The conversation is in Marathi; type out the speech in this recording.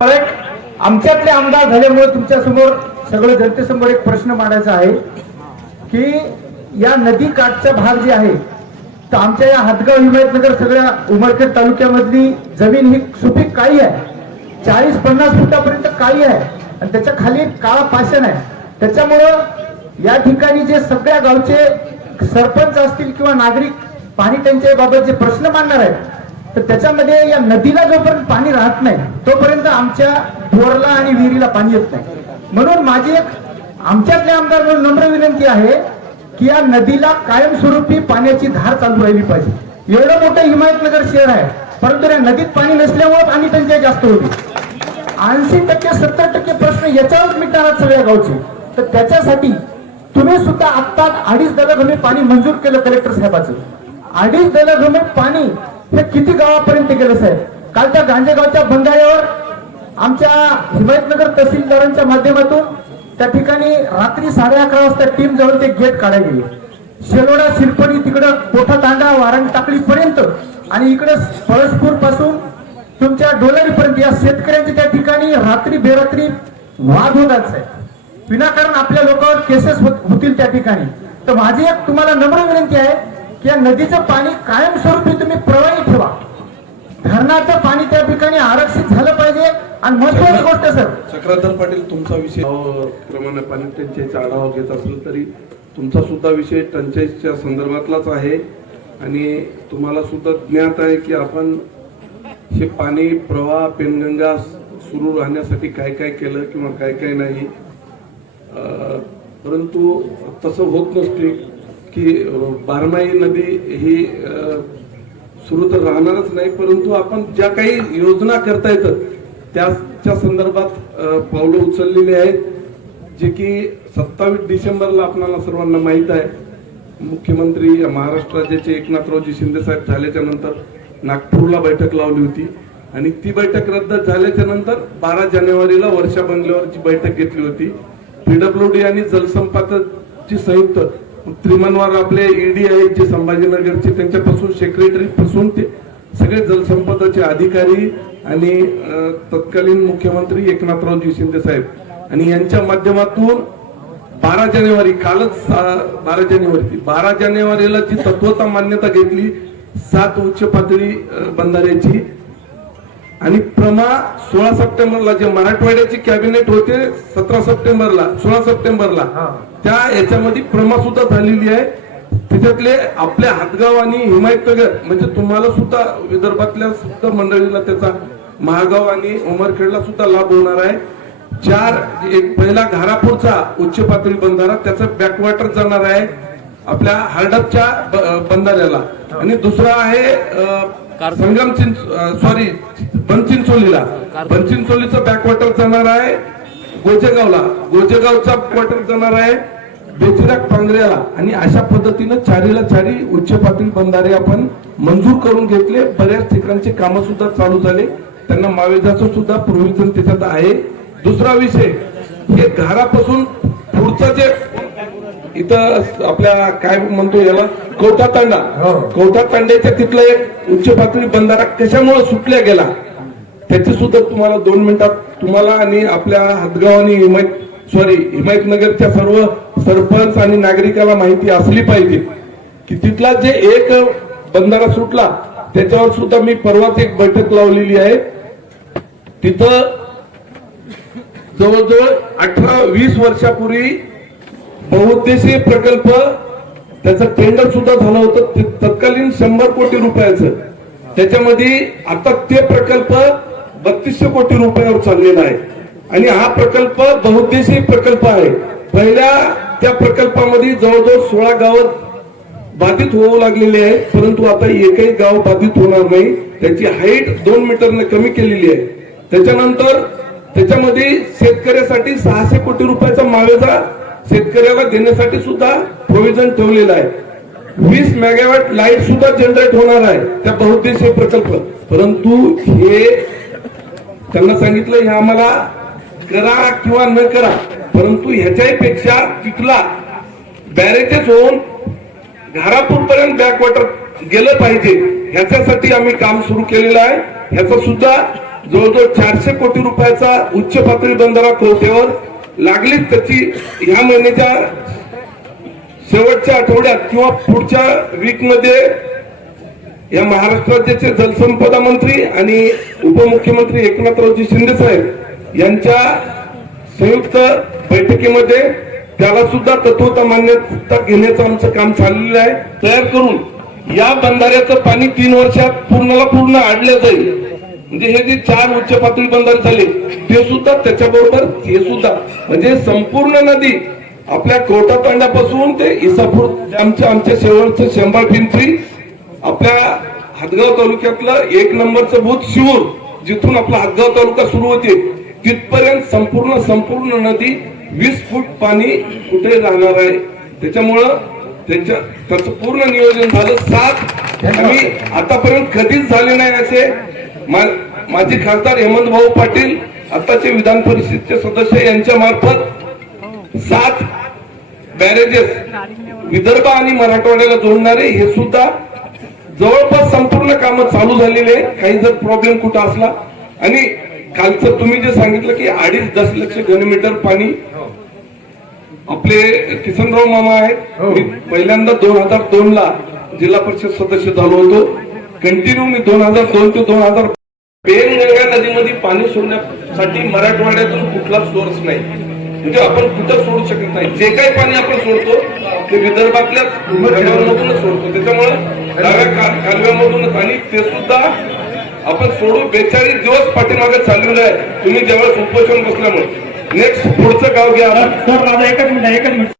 आमच्यातले आमदार झाल्यामुळे तुमच्यासमोर सगळं जनतेसमोर एक प्रश्न मांडायचा आहे की या नदी काठचा भाग जे आहे तर आमच्या या हातगाव हिमायतनगर सगळ्या उमरखेड तालुक्यामधली जमीन ही सुपीक काळी आहे. चाळीस पन्नास फुटापर्यंत काळी आहे. आणि त्याच्याखाली एक काळा पाषाण आहे. त्याच्यामुळं या ठिकाणी जे सगळ्या गावचे सरपंच असतील किंवा नागरिक पाणी टंचाईबाबत जे प्रश्न मांडणार आहेत तर त्याच्यामध्ये या नदीला जोपर्यंत पाणी राहत नाही तोपर्यंत आमच्या बोरला आणि विहिरीला पाणी येत नाही. म्हणून माझी एक आमच्यातले आमदार म्हणून नम्र विनंती आहे की या नदीला कायमस्वरूपी पाण्याची धार चालू राहिली पाहिजे. एवढं मोठं हिमायतनगर शहर आहे परंतु या नदीत पाणी नसल्यामुळे पाणी टंचाई जास्त होती. ऐंशी टक्के सत्तर टक्के प्रश्न याच्यावर मिटणार सगळ्या गावचे. तर त्याच्यासाठी तुम्ही सुद्धा आत्ता अडीच दलघमे पाणी मंजूर केलं कलेक्टर साहेबाचं. अडीच दलघमे पाणी हे किती गावापर्यंत गेलं साहेब? काल त्या गांजेगावच्या बंधाऱ्यावर आमच्या हिमायतनगर तहसीलदारांच्या माध्यमातून त्या ठिकाणी रात्री साडे अकरा वाजता टीम जाऊन ते गेट काढायला गेले. शेलोडा शिरपणी तिकडं कोठा तांडा वारण टाकली पर्यंत आणि इकडे पळसपूरपासून तुमच्या डोलारीपर्यंत या शेतकऱ्यांचे त्या ठिकाणी रात्री बेरात्री वाद होतात साहेब. विनाकारण आपल्या लोकांवर केसेस होतील त्या ठिकाणी. तर माझी एक तुम्हाला नम्र विनंती आहे या नदीचं पाणी कायमस्वरूपी तुम्ही प्रवाही ठेवा. धरणाचं पाणी त्या ठिकाणी आरक्षित झालं पाहिजे. आणि महत्वाची गोष्ट सर चक्राधर पाटील तुमचा विषय प्रमाणे पाणी टंचाईचा आढावा घेत असलं तरी तुमचा सुद्धा विषय टंचाईच्या संदर्भातलाच आहे. आणि तुम्हाला सुद्धा ज्ञात आहे की आपण हे पाणी प्रवाह पेनगंगा सुरू राहण्यासाठी काय काय केलं किंवा काय काय नाही. परंतु तसं होत नसते. की बारमाई बारमाही नदी ही सुरू तर राहणारच नाही परंतु आपण ज्या काही योजना करता येतात त्याच्या संदर्भात पावलं उचललेली आहेत जे की सत्तावीस डिसेंबरला आपल्याला सर्वांना माहीत आहे. मुख्यमंत्री महाराष्ट्र राज्याचे एकनाथरावजी शिंदे साहेब झाल्याच्यानंतर नागपूरला बैठक लावली होती. आणि ती बैठक रद्द झाल्याच्यानंतर बारा जानेवारीला वर्षा बंगल्यावरची बैठक घेतली होती. पीडब्ल्यूडी आणि जलसंपदाची संयुक्त त्रिमनवार आपले ईडी आहेत जे संभाजीनगरचे त्यांच्यापासून सेक्रेटरी पासून ते सगळे जलसंपदाचे अधिकारी आणि तत्कालीन मुख्यमंत्री एकनाथरावजी शिंदे साहेब. आणि यांच्या माध्यमातून बारा जानेवारी कालच बारा जानेवारी बारा जानेवारीला जी तत्वता मान्यता घेतली सात उच्च पातळी बंधाऱ्याची आणि प्रमा सोळा सप्टेंबरला जे मराठवाड्याची कॅबिनेट होते सतरा सप्टेंबरला सोळा सप्टेंबरला त्या याच्यामध्ये प्रमा सुद्धा झालेली आहे. त्याच्यातले आपल्या हातगाव आणि हिमायतनगर म्हणजे तुम्हाला सुद्धा विदर्भातल्या सुद्धा मंडळीला त्याचा महागाव आणि उमरखेडला सुद्धा लाभ होणार आहे. चार एक पहिला घारापूरचा उच्च पातळी बंधारा त्याचा बॅकवॉटर जाणार आहे आपल्या हार्डपच्या बंधाऱ्याला. आणि दुसरा आहे संगम चिंच सॉरी बनचिंचोलीला बनचिंचोलीचं बॅकवॉटर जाणार आहे गोजेगावला. गोजेगावचा क्वार्टर जाणार आहे बेचिराग पांगऱ्याला. आणि अशा पद्धतीनं चारीला चारी उच्च पातळी बंधारे आपण मंजूर करून घेतले. बऱ्याच ठिकाणचे कामं सुद्धा चालू झाले. त्यांना मावेजाचं सुद्धा प्रोव्हिजन त्याच्यात आहे. दुसरा विषय हे घरापासून पुढचं जे इथं आपल्या काय म्हणतो याला? कवठा तांडा कवठा तांड्याच्या तिथला एक उच्च पातळी बंधारा कशामुळे सुटल्या गेला? त्याची सुद्धा तुम्हाला दोन मिनिटात तुम्हाला आणि आपल्या हातगाव आणि हिमायत सॉरी हिमायतनगरच्या सर्व सरपंच आणि नागरिकाला माहिती असली पाहिजे. की तिथला जे एक बंधारा सुटला त्याच्यावर सुद्धा मी परवाच एक बैठक लावलेली आहे. तिथं जवळजवळ अठरा वीस वर्षापूर्वी बहुउद्देशीय प्रकल्प त्याचं टेंडर सुद्धा झालं होतं. तत्कालीन शंभर कोटी रुपयाचं. त्याच्यामध्ये आता ते प्रकल्प बत्तीसशे कोटी रुपयावर चाललेला आहे. आणि हा प्रकल्प बहुउद्देशीय प्रकल्प आहे. पहिल्या त्या प्रकल्पामध्ये जवळजवळ सोळा गावं बाधित होऊ लागलेले आहे परंतु आता एकही गाव बाधित होणार नाही. त्याची हाईट दोन मीटरने कमी केलेली आहे. त्याच्यानंतर त्याच्यामध्ये शेतकऱ्यासाठी सहाशे कोटी रुपयाचा मावेजा शेतकऱ्याला देण्यासाठी सुद्धा प्रोव्हिजन ठेवलेलं आहे. वीस मेगावॅट लाइट सुद्धा जनरेट होणार आहे. त्या बहुद्देशीय प्रकल्प. परंतु हे त्यांना सांगितलं हे आम्हाला करा किंवा न करा. परंतु ह्याच्याही पेक्षा तिथला बॅरेजेस होऊन घारापूरपर्यंत बॅकवॉटर गेलं पाहिजे. ह्याच्यासाठी आम्ही काम सुरू केलेलं आहे. ह्याचा सुद्धा जवळजवळ चारशे कोटी रुपयाचा उच्च पातळी बंधारा कोट्यावर लागलीच त्याची ह्या महिन्याच्या शेवटच्या आठवड्यात किंवा पुढच्या वीकमध्ये या महाराष्ट्र राज्याचे जलसंपदा मंत्री आणि उपमुख्यमंत्री एकनाथरावजी शिंदे साहेब यांच्या संयुक्त बैठकीमध्ये त्याला सुद्धा तत्वता मान्यता घेण्याचं आमचं काम चाललेलं आहे. तयार करून या बंधाऱ्याचं पाणी तीन वर्षात पूर्णला पूर्ण आडलं जाईल. म्हणजे हे जे चार उच्च पातळी बंधारे झाले ते सुद्धा त्याच्याबरोबर हे सुद्धा. म्हणजे संपूर्ण नदी आपल्या कोटा तांड्यापासून ते इसापूर डॅमच्या आमच्या शेवटचं शंभर पिंपरी आपल्या हदगाव तालुक्यातलं एक नंबरचं भूत शिवूर जिथून आपला हदगाव तालुका सुरू होते तिथपर्यंत संपूर्ण संपूर्ण नदी वीस फूट पाणी कुठे राहणार आहे? त्याच्यामुळं त्यांच्या त्याचं पूर्ण नियोजन झालं. सात आम्ही आतापर्यंत कधीच झाले नाही असे. माजी खासदार हेमंत भाऊ पाटील आताचे विधान परिषदचे सदस्य यांच्या मार्फत सात बॅरेजेस विदर्भ आणि मराठवाड्याला जोडणारे हे सुद्धा जवळपास संपूर्ण कामं चालू झालेले. काही जर प्रॉब्लेम कुठं असला. आणि कालचं तुम्ही जे सांगितलं की अडीच दशलक्ष घनमीटर पाणी आपले किसनराव मामा आहेत. मी पहिल्यांदा दोन हजार दोन ला जिल्हा परिषद सदस्य झालो होतो. कंटिन्यू मी दोन हजार दोन ते दोन हजार पेनगंगा नदीमध्ये पाणी सोडण्यासाठी मराठवाड्यातून कुठला सोर्स नाही. म्हणजे आपण कुठं सोडू शकत नाही. जे काही पाणी आपण सोडतो ते विदर्भातल्याच कालव्यामधूनच सोडतो. त्याच्यामुळे डाव्या कालव्यामधूनच आणि ते सुद्धा आपण सोडू बेचाळीस दिवस पाठीमागे चाललेलं आहे. तुम्ही ज्यावेळेस उपोषण बसल्यामुळे. नेक्स्ट पुढचं गाव घ्या. सर माझा एकच मिनिट एकच मिनिट.